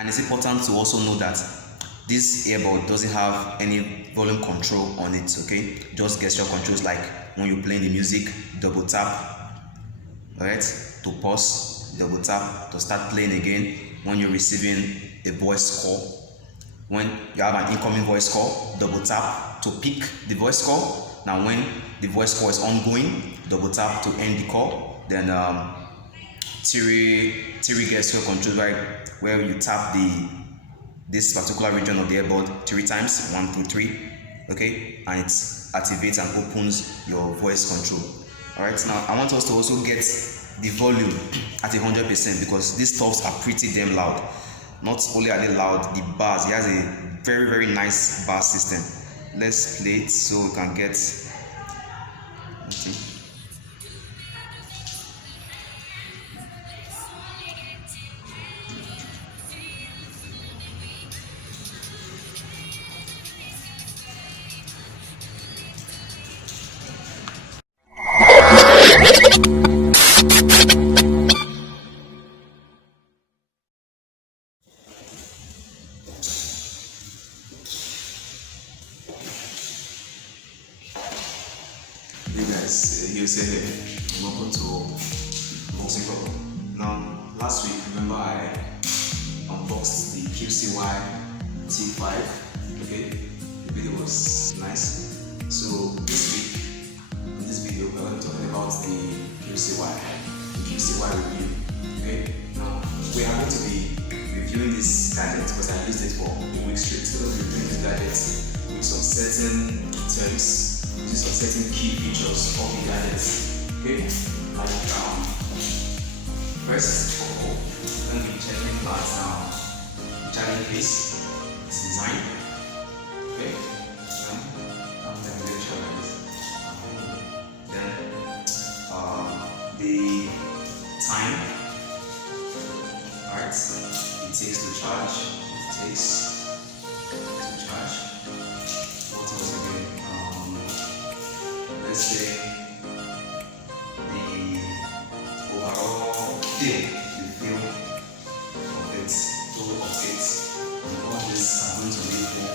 And it's important to also know that this earbud doesn't have any volume control on it, okay? Just gesture controls, like when you're playing the music, double tap, alright, to pause, double tap to start playing again. When you're receiving a voice call, when you have an incoming voice call, double tap to pick the voice call. Now when the voice call is ongoing, double tap to end the call. Then theory gesture control, right, where you tap this particular region of the earbud 3 times, 1 through 3, okay, and it activates and opens your voice control. All right, now I want us to also get the volume at 100% because these stuffs are pretty damn loud. Not only are they loud, the bass, it has a very nice bass system. Let's play it so we can get. Okay. Hey guys, you say welcome to Boxing Club. Now, last week, remember I unboxed the QCY T5. Okay, the video was nice. So this week, in this video, we're going to talk about the QCY review. Okay, now we are going to be reviewing this gadget because I used it for a week straight. So we're reviewing this gadget with some certain terms. These are certain key features of the gadgets. Okay, like first of all, we're going to be checking that the charging case is designed. Okay, I'm going to make sure that this. Then the time, alright, it takes to charge. It takes to charge. What else again? Let's say the overall feel, the feel of it, total of it, and all this are going to be for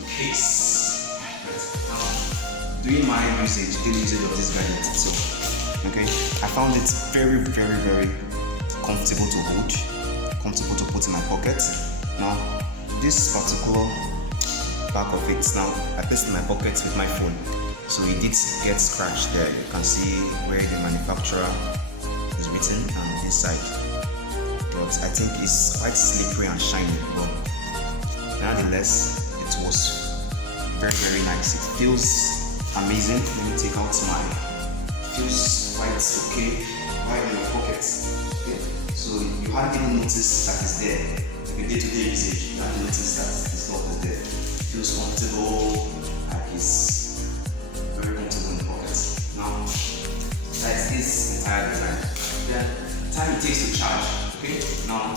the case. Right. Now, during my daily usage of this gadget itself, okay, I found it very comfortable to hold, comfortable to put in my pocket. Now, this particular back of it, now I placed it in my pocket with my phone. So it did get scratched there. You can see where the manufacturer is written on this side. But I think it's quite slippery and shiny. But nonetheless, it was very nice. It feels amazing. Let me take out my. Feels quite okay right in your pocket. Okay. So you hardly even notice that it's there. Your day-to-day usage, you hardly notice that it's not there. It feels comfortable, like it's very comfortable in the pocket. Now, that's this entire design. Then, time it takes to charge. Okay. Now,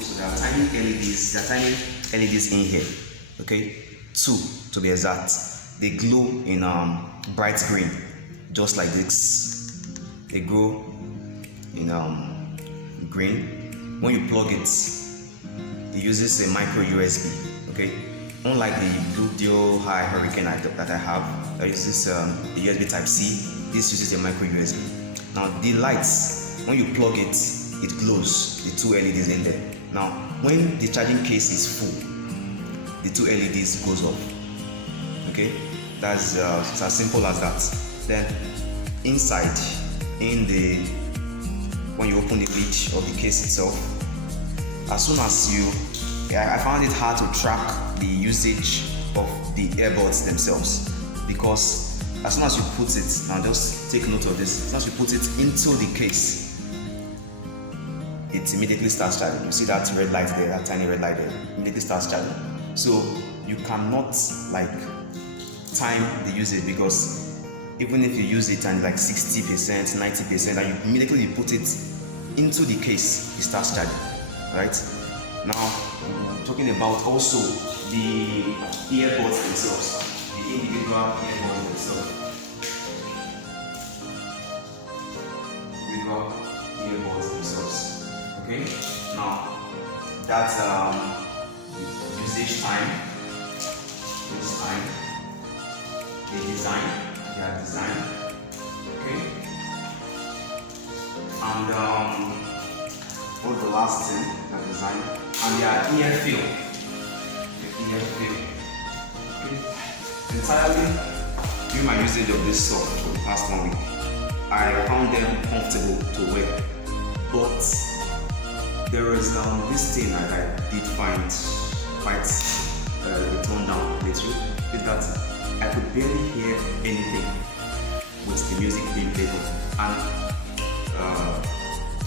so there are tiny LEDs in here. Okay, 2 to be exact. They glow in bright green, just like this. They glow in green. When you plug it, it uses a micro USB. Okay. Unlike the Blue Duo High Hurricane that I have, that uses the USB Type-C, this uses a micro USB. Now the lights, when you plug it, it glows, the 2 LEDs in there. Now when the charging case is full, the 2 LEDs goes off. Okay, that's it's as simple as that. Then inside, when you open the lid of the case itself, as soon as I found it hard to track the usage of the earbuds themselves, because as soon as you put it, now just take note of this, as soon as you put it into the case, it immediately starts charging. You see that red light there, that tiny red light there, immediately starts charging. So you cannot like time the usage, because even if you use it and like 60%, 90%, and you immediately put it into the case, it starts charging, right? Now, talking about also the earbuds themselves, the individual earbuds themselves. Okay. Now, That's usage time, use time, the design, their design, okay, and what's the last thing, the design, and their ear feel, okay. Entirely during my usage of this sock for the past 1 week, I found them comfortable to wear, but there is this thing that I did find quite toned down little, is that I could barely hear anything with the music being played on. And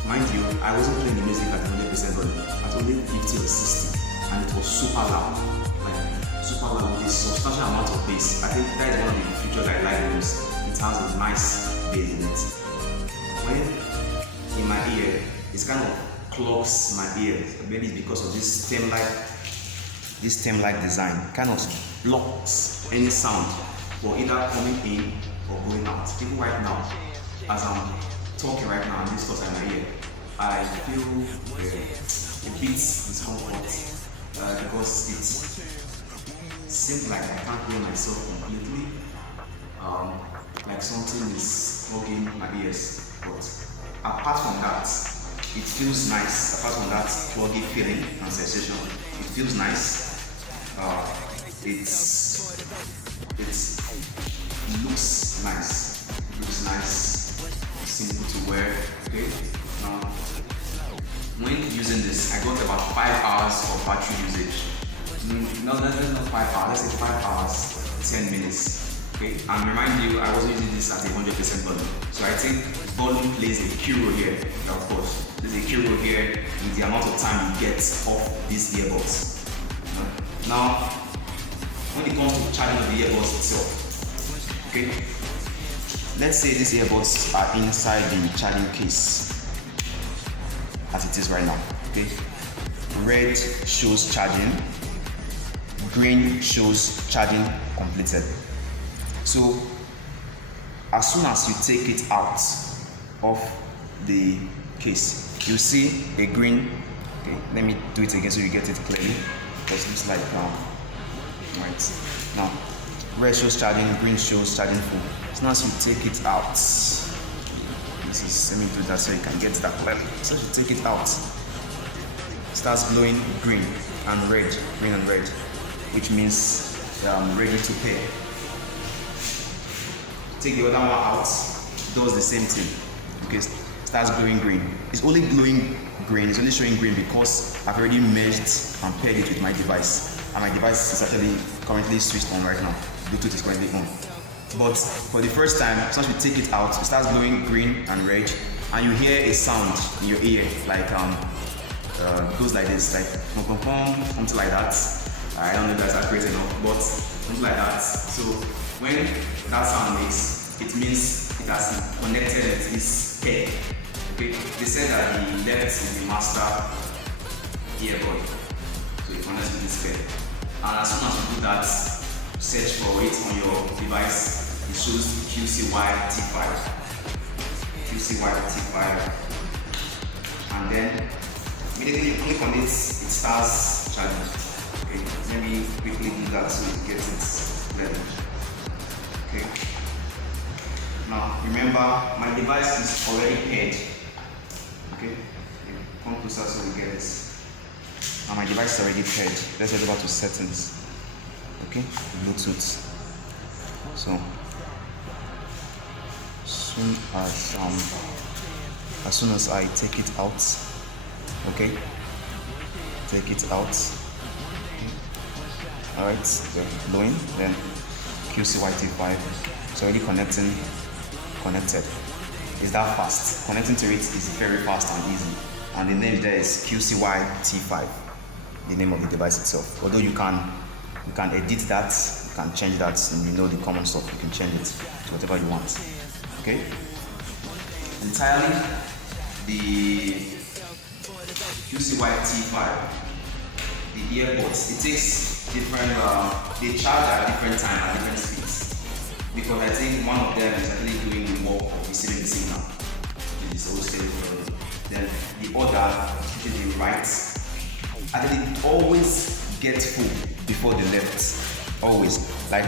mind you, I wasn't playing the music at 100% volume, at only 50 or 60, and it was super loud, like super loud with a substantial amount of bass. I think that is one of the features I like most. It has a nice bass in it. When in my ear, it's kind of clogs my ears. Maybe it's because of this stem-like design. Kind of blocks any sound for either coming in or going out. Even right now, as I'm talking right now, and this goes in my ear, I feel a bit discomfort because it seems like I can't hear myself completely. Like something is clogging my ears. But apart from that, it feels nice. Apart from that cloggy feeling and sensation, it feels nice. It looks nice. It looks nice. Simple to wear. Okay. Now, when using this, I got about 5 hours of battery usage. No, that's not 5 hours. Let's say 5 hours, 10 minutes. Okay. And remind you, I was using this at a 100% volume. So I think volume plays a key role here. Of course, there's a key role here with the amount of time you get off these earbuds. Now, when it comes to charging of the earbuds itself, okay, let's say these earbuds are inside the charging case, as it is right now. Okay, red shows charging, green shows charging completed. So, as soon as you take it out of the case, you see a green. Okay, let me do it again so you get it clearly. Because it looks like right now, red shows charging, green shows charging full. As soon as you take it out, let me do that so you can get that clearly. So you take it out, it starts glowing green and red, which means ready to pair. Take the other one out, does the same thing. Okay, starts glowing green. It's only glowing green, it's only showing green because I've already merged and paired it with my device. And my device is actually currently switched on right now. Bluetooth is currently on. But for the first time, as soon as you take it out, it starts glowing green and red, and you hear a sound in your ear, like goes like this, like something like that. I don't know if that's accurate enough, but something like that. So when that sound makes, it means it has connected with this head. Okay, they said that the left is the master earbud, so it connects with this head. And as soon as you do that, search for it on your device, it shows QCY T5. And then immediately you click on it, it starts charging. Okay, let me quickly do that so you get it ready. Okay. Now remember, my device is already paired. Okay, come closer so we get this. Now my device is already paired. Let's go back to settings. Okay, Bluetooth. So as soon as I take it out, okay, take it out. All right, so blowing. Then QCY T5. It's already connected. It's that fast. Connecting to it is very fast and easy. And the name there is QCY T5, the name of the device itself. Although you can edit that, you can change that, and you know the common stuff, you can change it to whatever you want. Okay? Entirely the QCY T5, the earbuds, it takes different, they charge at different time at different speeds. Because I think one of them is actually doing the work of receiving the signal. It is always steady. Then the other, which is the right, I think it always gets full before the left. Always. Like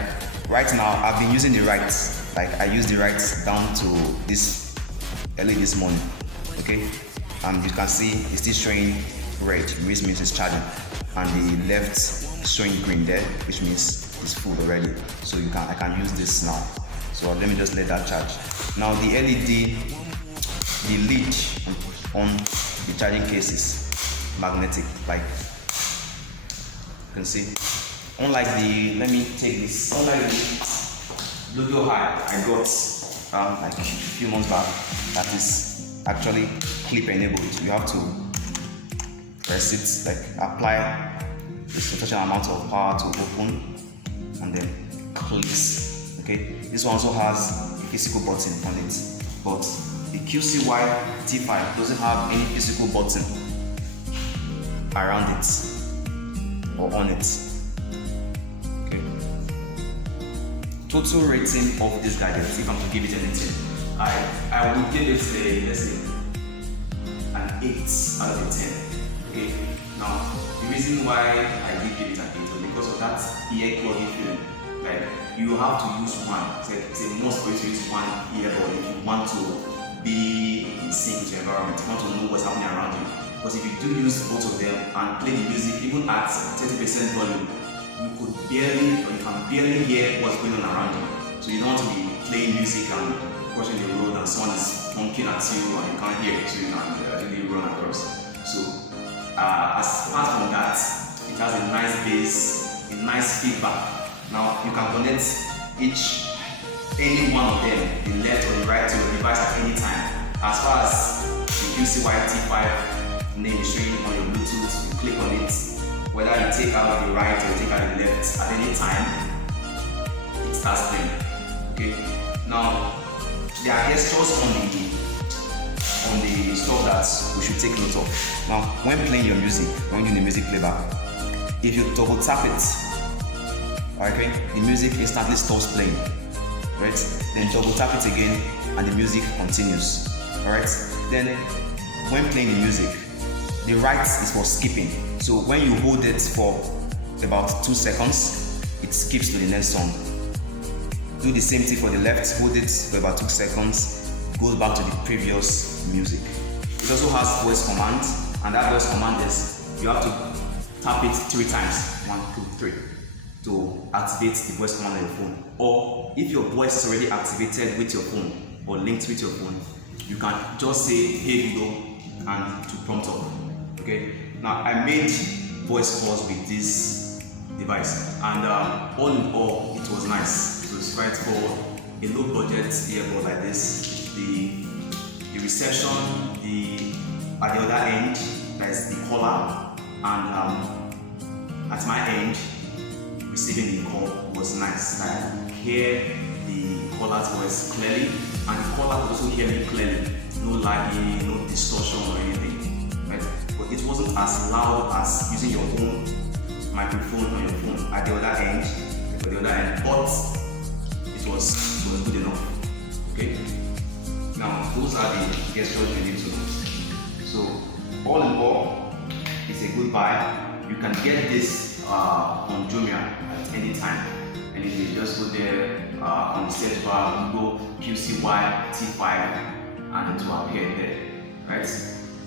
right now, I've been using the right. Like I use the right down to this early this morning. Okay, and you can see it's still showing red, which means it's charging, and the left showing green there, which means it's full already. So I can use this now. So let me just let that charge. Now the LED, the lead on the charging case is magnetic, like you can see. Unlike let me take this, unlike the Ludo High I got like a few months back, that is actually clip enabled. You have to press it, like apply a sufficient amount of power to open and then clicks. Okay, this one also has a physical button on it, but the QCY T5 doesn't have any physical button around it or on it. Okay. Total rating of this gadget, if I'm to give it anything, I would give it a, let's say, an 8 out of 10. Okay. Now the reason why I did give it an 8 is because of that ear clogging feeling. Like you have to use one. It's a must for you to use one earbud if you want to be in sync with your environment. You want to know what's happening around you. Because if you do use both of them and play the music even at 30% volume, you could barely, or you can barely hear what's going on around you. So you don't want to be playing music and crossing the road and someone is honking at you and you can't hear it, so you can really run across. So as apart from that, it has a nice bass, a nice feedback. Now you can connect any one of them, the left or the right, to your device at any time. As far as the QCY T5 name is showing on your Bluetooth, you click on it, whether you take out the right or you take out the left at any time, it starts playing. Okay. Now there are gestures on the stuff that we should take note of. Now when playing your music, when doing the music playback, if you double tap it, okay, the music instantly stops playing, right? Then double tap it again and the music continues, alright? Then when playing the music, the right is for skipping. So when you hold it for about 2 seconds, it skips to the next song. Do the same thing for the left, hold it for about 2 seconds, goes back to the previous music. It also has voice command, and that voice command is you have to tap it 3 times, 1, 2, 3. To activate the voice command on your phone. Or if your voice is already activated with your phone or linked with your phone, you can just say hey Google and to prompt up. Okay. Now I made voice calls with this device, and all in all, it was nice. It was quite for a low budget earbud like this. The reception, at the other end, that's the caller, and at my end, receiving the call was nice. I could hear the caller's voice clearly, and the caller could also hear me clearly. No lagging, no distortion or anything. Right? But it wasn't as loud as using your own microphone on your phone at the other end, but it was good enough. Okay. Now those are the gestures you need to know. So all in all, it's a good buy. You can get this on Jumia at any time, and if you just go there on the search bar, Google QCY T5, and it will appear there, right?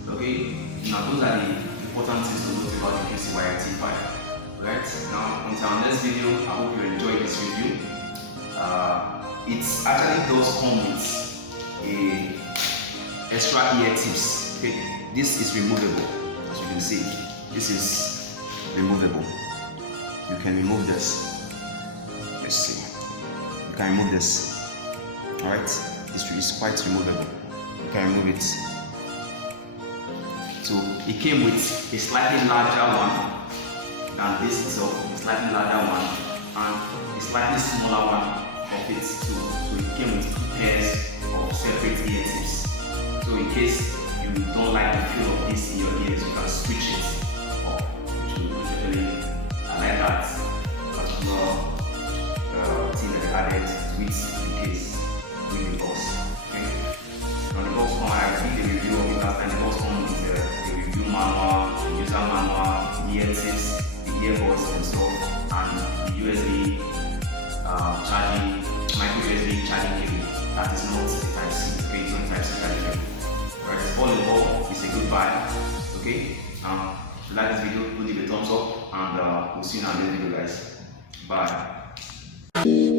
Okay. Now those are the important things to know about the QCY T5, right? Now until our next video, I hope you enjoyed this review. It actually does come with a extra ear tips. Okay, this is removable, as you can see. This is removable. You can remove this. Let's see. You can remove this. Alright, it's quite removable. You can remove it. So it came with a slightly larger one than this itself, a slightly larger one, and a slightly smaller one of it too. So it came with 2 pairs of separate ear tips. So in case you don't like the feel of this in your ears, you can switch it off. I like that particular thing that I added with the case, with the box. Okay. Now the box comes, I did a review of it last time. The box comes with the review manual, the user manual, the headsets, the earbuds themselves, and the USB charging, micro USB charging cable. That is not a Type-C, okay? It's not a Type-C charging cable. Alright, all in all, it's a good buy, okay? Like this video, do give a thumbs up, and we'll see you in our next video, guys. Bye.